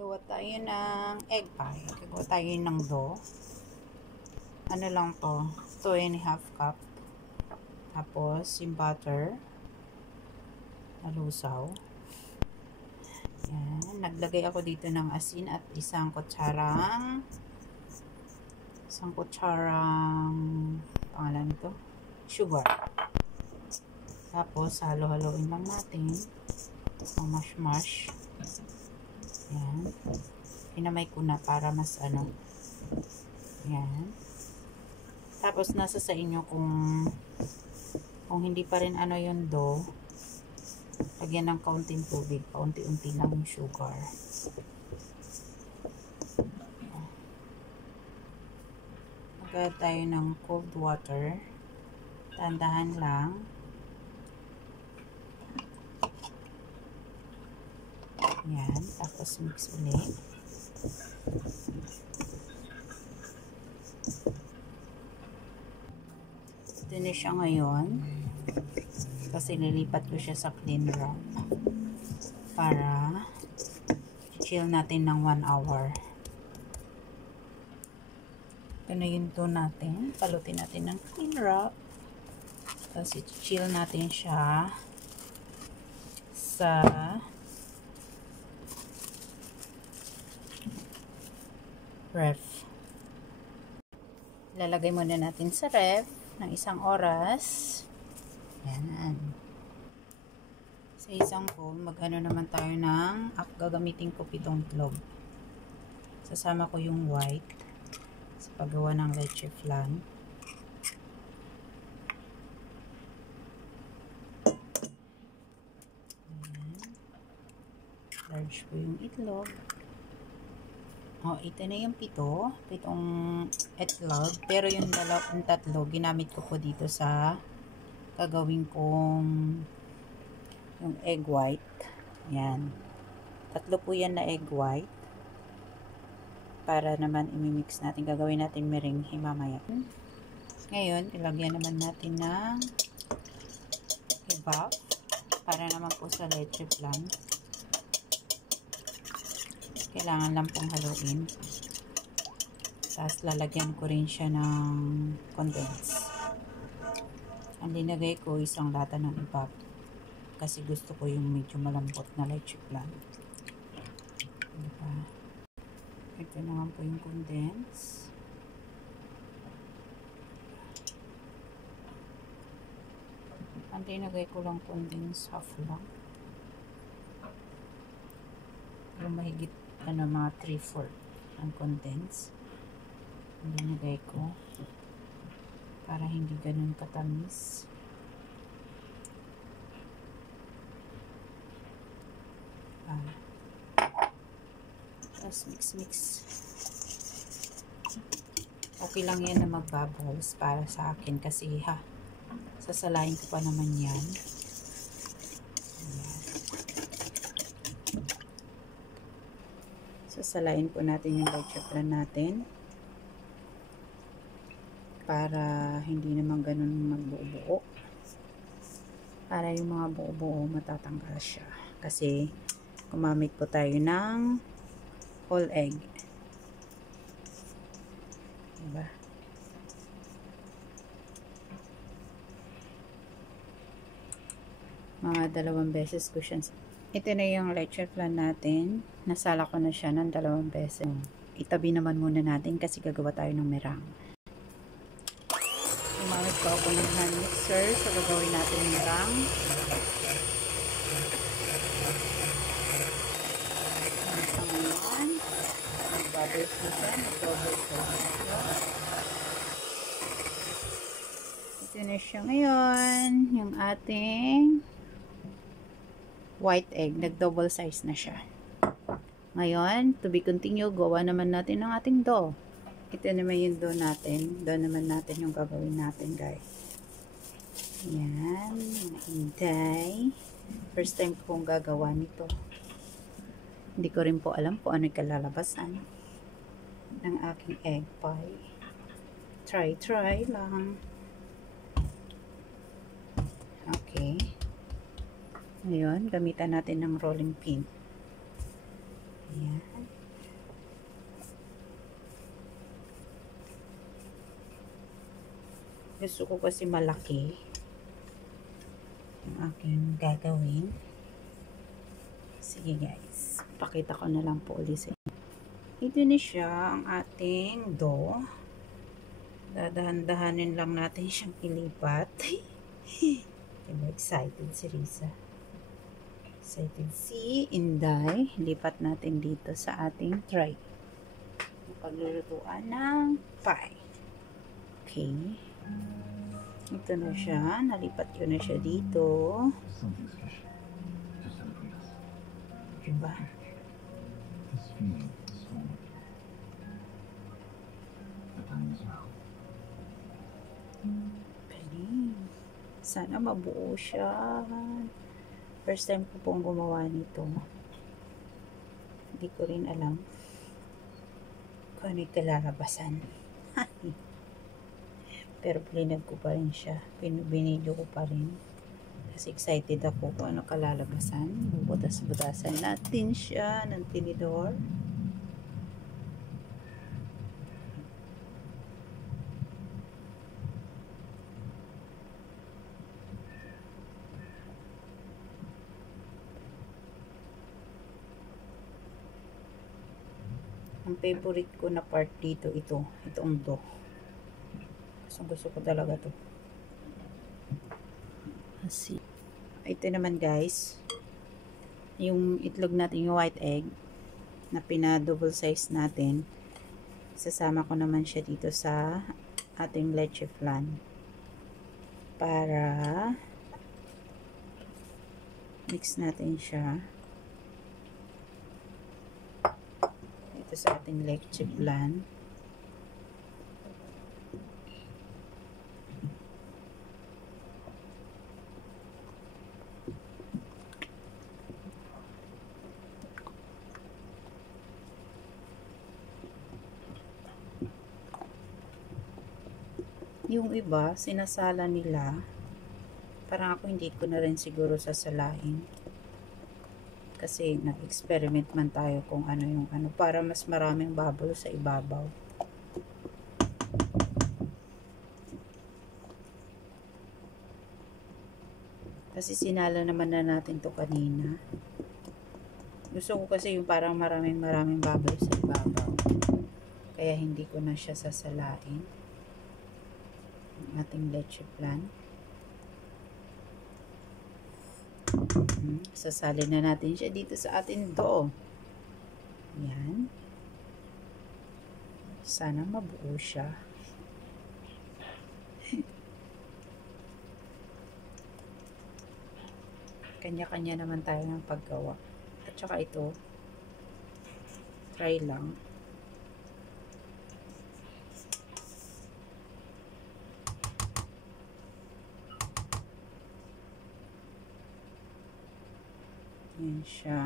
Gawa tayo ng egg pie. Gawa tayo ng dough. Ano lang to? 2½ cup. Tapos, yung butter. Nalusaw. Yan. Naglagay ako dito ng asin at isang kutsarang pangalan nito? Sugar. Tapos, halo-haloin lang natin. Mash-mash. Yan. Pinamay ko na para mas ano. Yan. Tapos, nasa sa inyo kung hindi pa rin ano yung dough, lagyan ng kaunting tubig. Paunti-unti lang yung sugar. Mag-add tayo ng cold water. Tandahan lang. Yan. Tapos mix ulit. Ito na siya ngayon. Kasi nilipat ko siya sa cling wrap. Para chill natin ng 1 hour. Ito na yung dough natin. Palutin natin ng cling wrap. Tapos chill natin siya sa ref. Lalagay muna natin sa ref ng 1 oras. Yan. Sa isang bowl, mag-ano naman tayo ng gagamitin ko 7 itlog. Sasama ko yung white sa paggawa ng leche flan. Ayan. Large po yung itlog. Ito na yung 7 itlog. Pero yung 3 ginamit ko po dito sa gagawin kong yung egg white. Yan. 3 po yan na egg white. Para naman imimix natin. Gagawin natin merengue mamaya. Ngayon, ilagyan naman natin ng evap. Para naman po sa leche flan. Kailangan lang pong haluin. Tapos lalagyan ko rin siya ng condense. Ang linagay ko 1 lata ng evap. Kasi gusto ko yung medyo malambot na leche flan. Diba? Ito naman po yung condense. Ang linagay ko lang condense half lang. Pero mahigit mga 3/4 ang condense. Ang linagay ko. Para hindi ganun katamis. Tapos mix. Okay lang yan na mag-bubbles para sa akin kasi sasalain ko pa naman yan. Ayan. Sasalain po natin yung leche flan natin. Para hindi naman ganun magbuo-buo. Para yung mga buo-buo matatanggal siya. Kasi gumamit po tayo ng whole egg. Diba? Mga 2 beses ko siya. Ito na yung leche flan natin. Nasala ko na siya ng 2 beses. Itabi naman muna natin kasi gagawa tayo ng meringue. Gumamit ko ako ng hand mixer sa gagawin natin ng meringue. Bubbles na siya. Nag-bubbles na siya. Ito na siya ngayon. Yung ating white egg. Nag-double size na siya. Ngayon, to be continued, gawa naman natin ng ating dough. Ito naman yung dough natin. Dough naman natin yung gagawin natin, guys. Yan. Naintay. First time kong gagawa nito. Hindi ko rin po alam kung ano yung kalalabasan ng aking egg pie. Try lang. Okay. Ngayon, gamitan natin ng rolling pin. Ayan. Gusto ko kasi malaki yung aking gagawin. Sige guys, pakita ko na lang po ulit sa inyo. Ito na siya ang ating dough. Dadahan-dahanin lang natin siyang ilipat. Diba, excited si Risa. Excited si Inday. Lipat natin dito sa ating tray. Paglulutuan ng pie. Okay. Ito na siya. Nalipat ko na siya dito. Diba? Sana mabuo siya. First time ko pong gumawa nito. Hindi ko rin alam kung ano yung kalalabasan. Pero plinag ko pa rin siya. Binidyo ko pa rin. Kasi excited ako kung ano kalalabasan. Bubutas-butasan natin siya ng tinidor. Ang favorite ko na part dito, itong dough. Gusto ko talaga to. Kasi, ito naman guys, yung itlog natin, yung white egg, na pina-double size natin, sasama ko naman siya dito sa ating leche flan. Para, mix natin siya. Sa ating leche flan. Yung iba, sinasala nila. Parang ako hindi ko na rin siguro sasalain. Kasi nag-experiment man tayo kung ano yung ano, para mas maraming bubble sa ibabaw. Kasi sinala naman na natin to kanina. Gusto ko kasi yung parang maraming bubble sa ibabaw. Kaya hindi ko na siya sasalain. Ang ating leche flan. Sasalin na natin siya dito sa ating dough. Yan. Sana mabuo siya. Kanya-kanya naman tayo ng paggawa. At saka ito, try lang. Yan siya.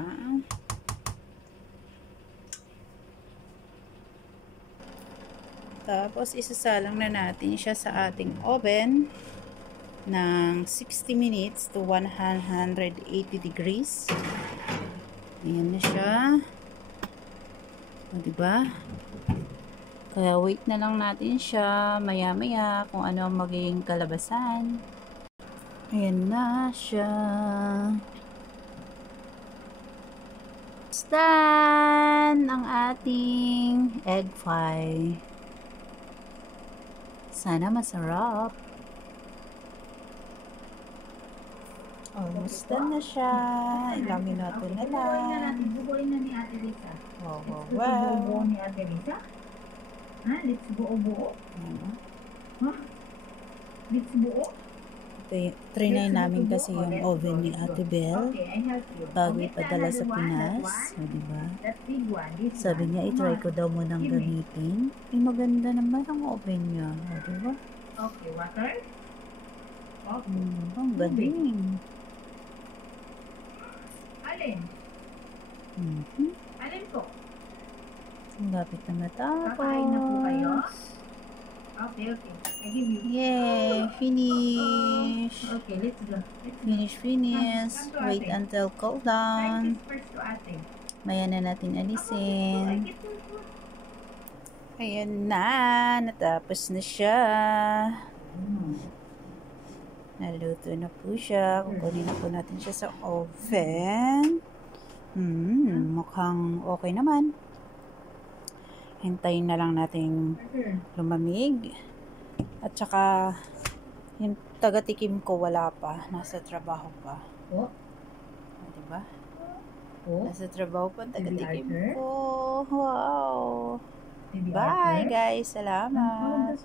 Tapos, isasalang na natin siya sa ating oven ng 60 minutes to 180 degrees. Ayan na siya. O, diba? Kaya, wait na lang natin siya maya-maya kung ano ang magiging kalabasan. Ayan na siya. Done ang ating egg pie. Sana masarap. Almost done na siya. Ilang minuto na lang. Bubuoy na ni Ate Lisa. Wow, wow, Let's wow. buo ni Ate Lisa? Ha? Let's buo-buo? Ha? Let's buo? Trinay namin kasi yung oven ni Ate Belle Okay, I help you. bago Okay, ipadala sa another one, Pinas. that O, diba? That big one, this Sabi one. niya, itry ko daw munang Give me. gamitin. Eh, maganda naman ang oven niya. O, diba? Okay, water? Okay. Ang galing. Alin? Alin po? Ang lapit na matapos. Kakain na po kayo? Okay, okay. I give you. Yay! Finish! Okay, let's go. Finish. Come to Wait ate. until cool Try down. this first to Ate. Maya na natin alisin. Ayan na, natapos na siya. Naluto na po siya. Kukunin na po natin siya sa oven. Mukhang okay naman. Hintayin na lang natin lumamig. At saka, yung taga-tikim ko wala pa. Nasa trabaho pa. Diba? Nasa trabaho pa ang taga-tikim ko. Wow! Bye guys! Salamat!